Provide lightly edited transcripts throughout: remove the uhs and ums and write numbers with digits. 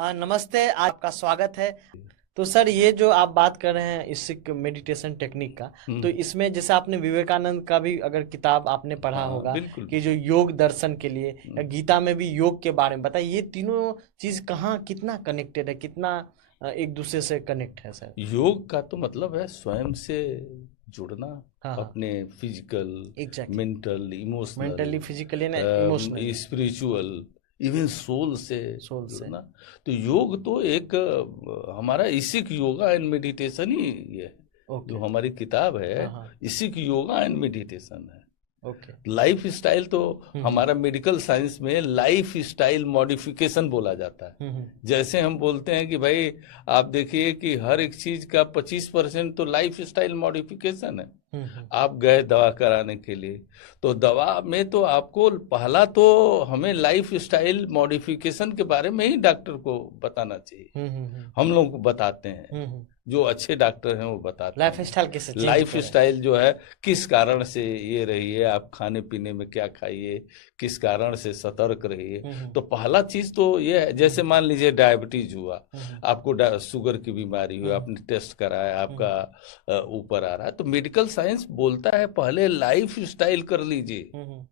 नमस्ते, आपका स्वागत है। तो सर, ये जो आप बात कर रहे हैं इस मेडिटेशन टेक्निक का, तो इसमें जैसे आपने विवेकानंद का भी अगर किताब आपने पढ़ा हाँ होगा बिल्कुल। कि जो योग दर्शन के लिए, या गीता में भी योग के बारे में बताइए, ये तीनों चीज कहाँ कितना कनेक्टेड है, कितना एक दूसरे से कनेक्ट है सर? योग का तो मतलब है स्वयं से जुड़ना, हाँ हाँ, अपने physical, exactly. Mental, emotional, mentally, physically ना इमोशनली, स्पिरिचुअल, इवन सोल से सोल से। जुड़ना। तो योग तो एक हमारा इसिक योगा एंड मेडिटेशन ही ये है। जो ओके। हमारी किताब हाँ है हाँ। इसिक योगा एंड मेडिटेशन है। ओके। लाइफ स्टाइल तो हमारा मेडिकल साइंस में लाइफ स्टाइल मॉडिफिकेशन बोला जाता है। हम्म। जैसे हम बोलते हैं कि भाई आप देखिए कि हर एक चीज का 25% तो लाइफ स्टाइल मॉडिफिकेशन है। आप गए दवा कराने के लिए, तो दवा में तो आपको पहला तो हमें लाइफ स्टाइल मॉडिफिकेशन के बारे में ही डॉक्टर को बताना चाहिए। हम लोग को बताते हैं, जो अच्छे डॉक्टर हैं वो बताते लाइफ हैं स्टाइल कैसे चेंज लाइफ करें? स्टाइल जो है किस कारण से ये रहिए, आप खाने पीने में क्या खाइए, किस कारण से सतर्क रहिए। तो पहला चीज तो ये है, जैसे मान लीजिए डायबिटीज हुआ, आपको शुगर की बीमारी हुई, आपने टेस्ट कराया, आपका ऊपर आ रहा है, तो मेडिकल साइंस बोलता है पहले लाइफ स्टाइल कर लीजिए।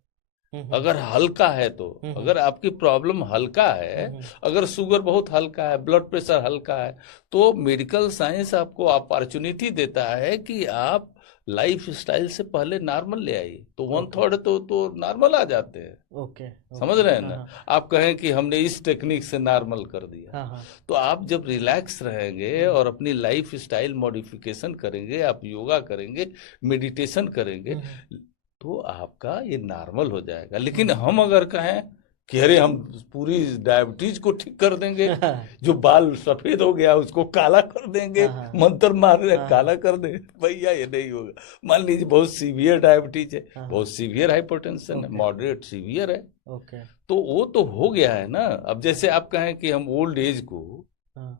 अगर हल्का है तो, अगर आपकी प्रॉब्लम हल्का है, अगर शुगर बहुत हल्का है, ब्लड प्रेशर हल्का है, तो मेडिकल साइंस आपको अपॉर्चुनिटी देता है कि आप लाइफ स्टाइल से पहले नॉर्मल ले आइए, तो 1/3 तो नॉर्मल आ जाते हैं। ओके। समझ रहे हैं ना? आप कहें कि हमने इस टेक्निक से नॉर्मल कर दिया, हाँ हाँ। तो आप जब रिलैक्स रहेंगे और अपनी लाइफ स्टाइल मॉडिफिकेशन करेंगे, आप योगा करेंगे, मेडिटेशन करेंगे, तो आपका ये नॉर्मल हो जाएगा। लेकिन हम अगर कहें कि अरे हम पूरी डायबिटीज को ठीक कर देंगे, जो बाल सफेद हो गया उसको काला कर देंगे, हाँ हाँ। मंत्र मार रहे हाँ काला कर देंगे, भैया ये नहीं होगा। मान लीजिए बहुत सीवियर डायबिटीज है, हाँ। बहुत सीवियर हाइपरटेंशन है, ओके। मॉडरेट सीवियर है, ओके। तो वो तो हो गया है ना। अब जैसे आप कहें कि हम ओल्ड एज को, हाँ,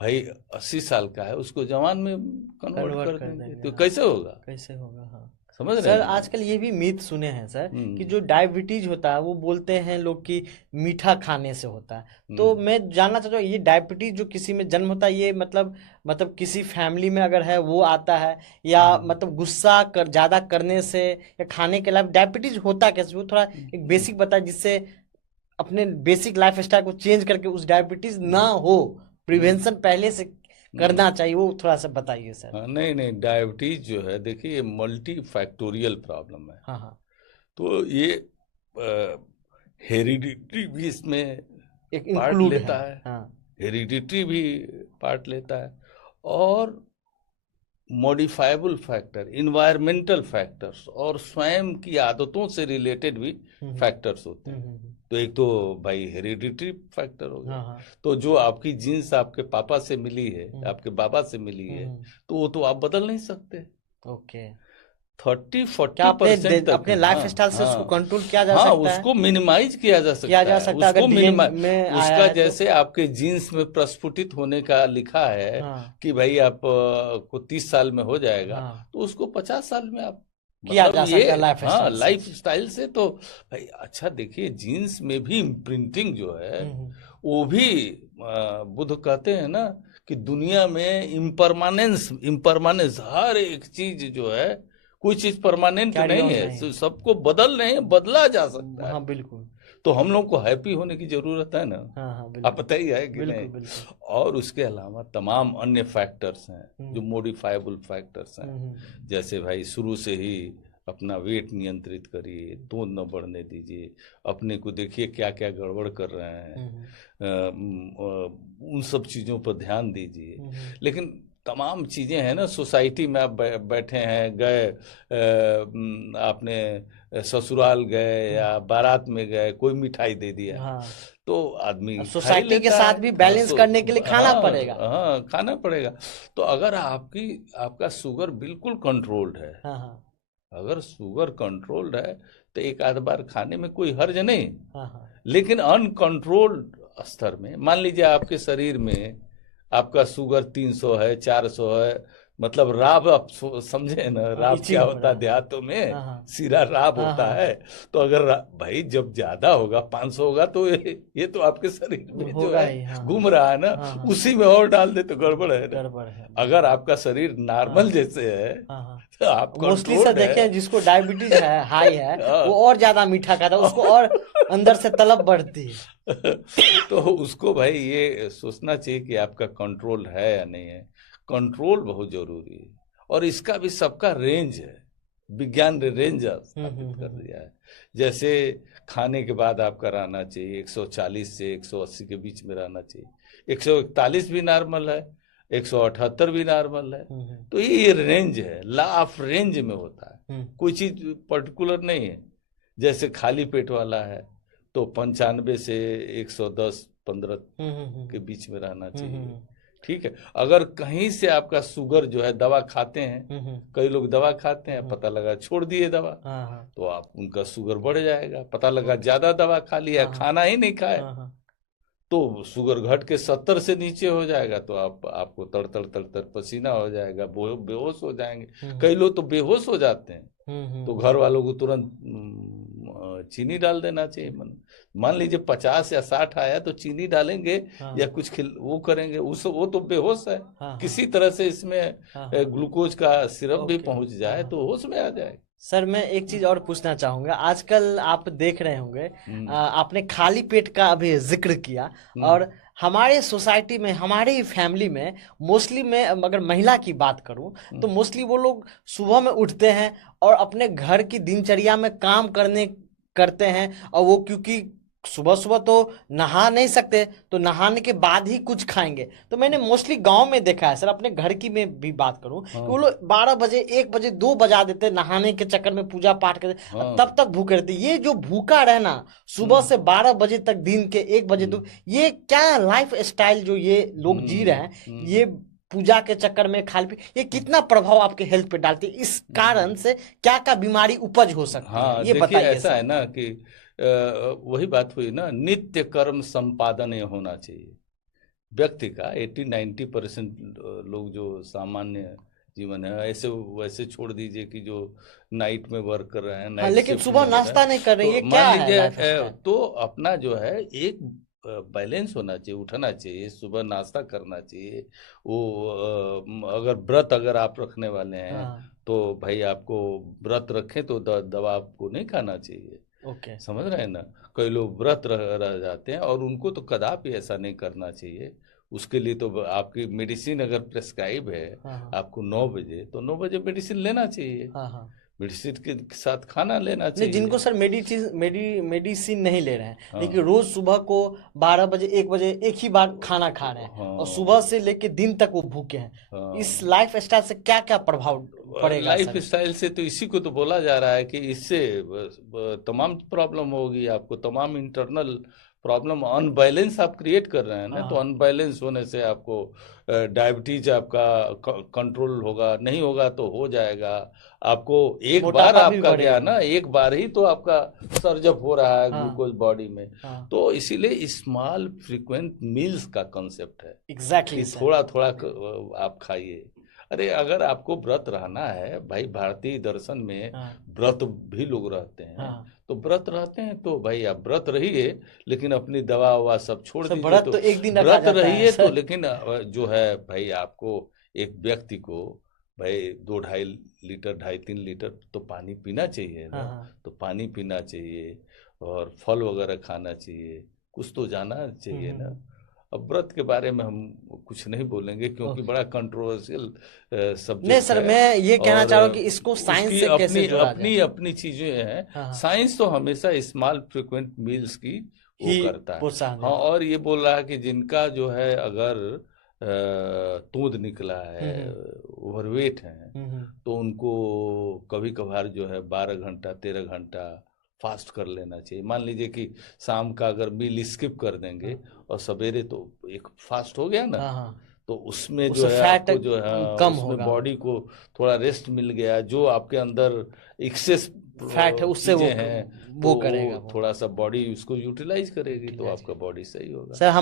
भाई 80 साल का है, उसको जवान में कन्वर्ट कन्वर्ट कर कर देंगे, देंगे। तो हाँ, कैसे होगा? कैसे होगा? हाँ समझ रहे सर, हैं ना? आजकल ये भी मीथ सुने हैं सर कि जो हम्म। डायबिटीज होता है वो बोलते हैं लोग कि मीठा खाने से होता है। तो हम्म। मैं जानना चाहता हूँ, ये डायबिटीज जो किसी में जन्म होता है, ये मतलब किसी फैमिली में अगर है वो आता है, या मतलब गुस्सा ज्यादा करने से, या खाने के अलावा डायबिटीज होता कैसे, वो थोड़ा एक बेसिक बताए, जिससे अपने बेसिक लाइफ स्टाइल को चेंज करके उस डायबिटीज ना हो, प्रिवेंशन पहले से हम्म। करना चाहिए, वो थोड़ा सा बताइए सर। हाँ, नहीं नहीं, डायबिटीज जो है देखिए ये मल्टी फैक्टोरियल प्रॉब्लम है। हाँ हाँ। तो ये हेरिडिटरी भी इसमें एक पार्ट इंक्लूड है। लेता है, हाँ। हेरिडिटरी भी पार्ट लेता है, और मॉडिफाइबल फैक्टर, इन्वायरमेंटल फैक्टर्स, और स्वयं की आदतों से रिलेटेड भी फैक्टर्स होते हैं। तो एक तो भाई हेरिडिटरी फैक्टर हो गया, हाँ हाँ। तो जो आपकी जीन्स आपके पापा से मिली है, आपके बाबा से मिली है, तो वो तो आप बदल नहीं सकते। ओके। क्या 30-40% तक, अपने लाइफ हाँ स्टाइल से उसको हाँ कंट्रोल किया जा हाँ, सकता है? उसको मिनिमाइज किया जा किया सकता जा है, सकता है अगर उसको डीएनए मिनिमाइज। में आया उसका है तो? जैसे आपके जीन्स में प्रस्फुटित होने का लिखा है हाँ कि भाई आप को 30 साल में हो जाएगा, हाँ। तो उसको 50 साल में आप, किया मतलब जा ये, सकता है लाइफ हाँ स्टाइल से। लाइफ स्टाइल से तो भाई। अच्छा देखिए, जीन्स में भी इम्प्रिंटिंग जो है, वो भी बुद्ध कहते हैं ना कि दुनिया में इम्परमानेंस, इम्परमानेंस, हर एक चीज जो है, कोई चीज परमानेंट कैरी नहीं ऑन है, नहीं है। सबको बदल नहीं, बदला जा सकता है। हाँ बिल्कुल। तो हम लोग को हैप्पी होने की जरूरत है ना। हाँ हाँ आप बिल्कुल। बताइए है कि बिल्कुल नहीं? बिल्कुल। और उसके अलावा तमाम अन्य फैक्टर्स हैं जो हम्म मॉडिफाइबल फैक्टर्स हैं। हम्म जैसे भाई शुरू से ही अपना वेट नियंत्रित करिए, दूध न बढ़ने दीजिए, अपने को देखिए क्या क्या गड़बड़ कर रहे हैं, उन सब चीज़ों पर ध्यान दीजिए। लेकिन तमाम चीज़ें हैं ना, सोसाइटी में आप बैठे हैं, गए आपने ससुराल गए या बारात में गए, कोई मिठाई दे दिया, हाँ। तो आदमी अब खा ही सोसाइटी के लेता साथ है। भी हाँ बैलेंस करने के लिए खाना हाँ पड़ेगा। हाँ, खाना पड़ेगा। तो अगर आपका शुगर बिल्कुल कंट्रोल्ड है, हाँ हाँ। अगर शुगर कंट्रोल्ड है, तो एक आध बार खाने में कोई हर्ज नहीं। हाँ हाँ। लेकिन अनकंट्रोल्ड स्तर में, मान लीजिए आपके शरीर में आपका शुगर 300 है, 400 है, मतलब राब आप समझे ना, राब इचिंग क्या हो होता रहा है है। देहातों में, हाँ सीरा राब हाँ होता हाँ है। तो अगर भाई जब ज्यादा होगा 500 होगा तो ये तो आपके शरीर में जो होगा है ही। हाँ घूम रहा है ना, हाँ हाँ उसी में और डाल दे तो गड़बड़ है ना। गड़बड़ है अगर बिल्कुल। आपका शरीर हाँ नॉर्मल जैसे है हाँ हाँ। तो आप मोस्टली सर कंट्रोल्ड देखें, है। जिसको डायबिटीज है, हाई है, वो हाँ। और ज्यादा मीठा खाता है, उसको और अंदर से तलब बढ़ती है। तो उसको भाई ये सोचना चाहिए कि आपका कंट्रोल है या नहीं है। कंट्रोल बहुत जरूरी है, और इसका भी सबका रेंज है, विज्ञान ने रेंज स्थापित कर हम्म। दिया है। जैसे खाने के बाद आपका रहना चाहिए 140 से 180 के बीच में रहना चाहिए, 141 भी नॉर्मल है, 178 भी नॉर्मल है। हम्म तो ये रेंज है, ला ऑफ रेंज में होता है, हम्म कोई चीज पर्टिकुलर नहीं है। जैसे खाली पेट वाला है तो 95 से 110-15 के बीच में रहना चाहिए। हम्म ठीक है। अगर कहीं से आपका शुगर जो है, दवा खाते हैं, हम्म कई लोग दवा खाते हैं, पता लगा छोड़ दिए दवा, हाँ हाँ तो आप उनका शुगर बढ़ जाएगा। पता लगा ओके। ज्यादा दवा खा लिया, हाँ हाँ खाना ही नहीं खाए, हाँ हाँ तो शुगर घट के 70 से नीचे हो जाएगा, तो आपको तड़ तड़ तड़ तड़ पसीना हो जाएगा, बेहोश हो जाएंगे। हम्म कई लोग तो बेहोश हो जाते हैं। तो हम्म घर वालों को तुरंत चीनी डाल देना चाहिए। मान लीजिए 50 या 60 आया तो चीनी डालेंगे हाँ या कुछ वो करेंगे, उस वो तो बेहोश है। हाँ हाँ किसी तरह से इसमें हाँ हाँ ग्लूकोज का सिरप भी ओके। पहुंच हाँ जाए हाँ तो होश में आ जाए। सर, मैं एक चीज और पूछना चाहूंगा। आजकल आप देख रहे होंगे, हम्म आपने खाली पेट का अभी जिक्र किया, हम्म और हमारे सोसाइटी में, हमारे ही फैमिली में मोस्टली, मैं अगर महिला की बात करूं तो हम्म मोस्टली वो लोग सुबह में उठते हैं और अपने घर की दिनचर्या में काम करते हैं, और वो क्योंकि सुबह सुबह तो नहा नहीं सकते, तो नहाने के बाद ही कुछ खाएंगे। तो मैंने मोस्टली गांव में देखा है सर, अपने घर की में भी बात करूं, कि वो हाँ लोग 12 बजे, 1 बजे, 2 बजा देते नहाने के चक्कर में, पूजा पाठ करते, और हाँ तब तक भूखे रहते। ये जो भूखा रहना सुबह हम्म से 12 बजे तक, दिन के 1 बजे, हम्म 2, ये क्या लाइफ स्टाइल जो ये लोग जी रहे हैं, ये पूजा के चक्कर में, खाल पी, ये कितना प्रभाव आपके हेल्थ पे डालती है? इस कारण हम्म। से क्या क्या बीमारी उपज हो सकती है, हाँ ये देखिए, बताइए ऐसा है सर। ना कि वही बात हुई ना, नित्य कर्म संपादन ये होना चाहिए व्यक्ति का। 80-90% लोग जो सामान्य जीवन है, ऐसे वैसे छोड़ दीजिए कि जो नाइट में वर्क कर रहे हैं, हाँ, नाइट लेकिन शिफ्ट में सुबह हो रहे नाश्ता हैं, नहीं कर रहे, तो ये मान क्या है लीजिए लाइफ स्टाइल? तो अपना जो है एक बैलेंस होना चाहिए, उठना चाहिए, सुबह नाश्ता करना चाहिए। वो अगर व्रत अगर आप रखने वाले हैं हाँ तो भाई आपको व्रत रखें तो दवा आपको नहीं खाना चाहिए। ओके। समझ रहे हैं ना। कई लोग व्रत रह जाते हैं और उनको तो कदापि ऐसा नहीं करना चाहिए। उसके लिए तो आपकी मेडिसिन अगर प्रेस्क्राइब है हाँ हाँ आपको 9 बजे, तो 9 बजे मेडिसिन लेना चाहिए, हाँ हाँ मेडिसिन के साथ खाना लेना नहीं, चाहिए। जिनको सर मेडिसिन नहीं ले रहे हैं, लेकिन हाँ रोज सुबह को 12 बजे, 1 बजे एक ही बार खाना खा रहे हैं, और सुबह हाँ से लेके दिन तक वो भूखे हैं, इस हाँ। लाइफ स्टाइल से क्या क्या प्रभाव पड़ेगा लाइफ सर इस? स्टाइल से तो इसी को तो बोला जा रहा है कि इससे तमाम प्रॉब्लम होगी आपको, तमाम इंटरनल प्रॉब्लम। अनबैलेंस आप क्रिएट कर रहे हैं ना, तो हाँ अनबैलेंस होने से आपको डायबिटीज आपका कंट्रोल होगा, नहीं होगा तो हो जाएगा आपको। एक बार मोटापा भी आपका गया बढ़ेगा। ना, एक बार ही तो आपका सर्जअप हो रहा है हाँ ग्लूकोज बॉडी में। हाँ तो इसीलिए स्मॉल फ्रीक्वेंट मील्स का कंसेप्ट है एग्जैक्टली कि सर। थोड़ा थोड़ा आप खाइए। अरे अगर आपको व्रत रहना है भाई, भारतीय दर्शन में हाँ व्रत भी लोग रहते हैं, हाँ तो व्रत रहते हैं तो भाई आप व्रत रहिए, लेकिन अपनी दवा ववा सब छोड़ सर, दीजिए। व्रत तो तो एक दिन रखा व्रत जाता है रहिए तो, सर। लेकिन जो है भाई आपको, एक व्यक्ति को भाई 2-2.5 लीटर, 2.5-3 लीटर तो पानी पीना चाहिए हाँ ना। हाँ तो पानी पीना चाहिए और फल वगैरह खाना चाहिए, कुछ तो जाना चाहिए ना। हम्म अब व्रत के बारे में हम कुछ नहीं बोलेंगे क्योंकि ओके। बड़ा कंट्रोवर्शियल नहीं सब्जेक्ट सर, है। मैं ये कहना और चाह रहा हूँ कि इसको साइंस उसकी से कैसे अपनी जोड़ा जाए। अपनी अपनी चीजें हैं। हाँ हाँ साइंस तो हमेशा स्मॉल फ्रिक्वेंट मील्स की वो ही करता है। प्रोत्साहन हाँ, देता और ये बोल रहा है कि जिनका जो है अगर तूंद निकला है। है, ओवरवेट है, हम्म तो उनको कभी कभार जो है 12 घंटा 13 घंटा फास्ट कर लेना चाहिए। मान लीजिए कि शाम का अगर मील स्किप कर देंगे और सवेरे, तो एक फास्ट हो गया ना। हाँ हाँ तो उसमें जो उससे है फैट आपको जो है कम उसमें होगा, बॉडी को थोड़ा रेस्ट मिल गया, जो आपके अंदर एक्सेस फैट है उससे चीजें हैं, तो वो करेगा वो वो। थोड़ा सा बॉडी उसको यूटिलाइज करेगी, तो यूटिलाइज आपका बॉडी सही होगा। सर, हम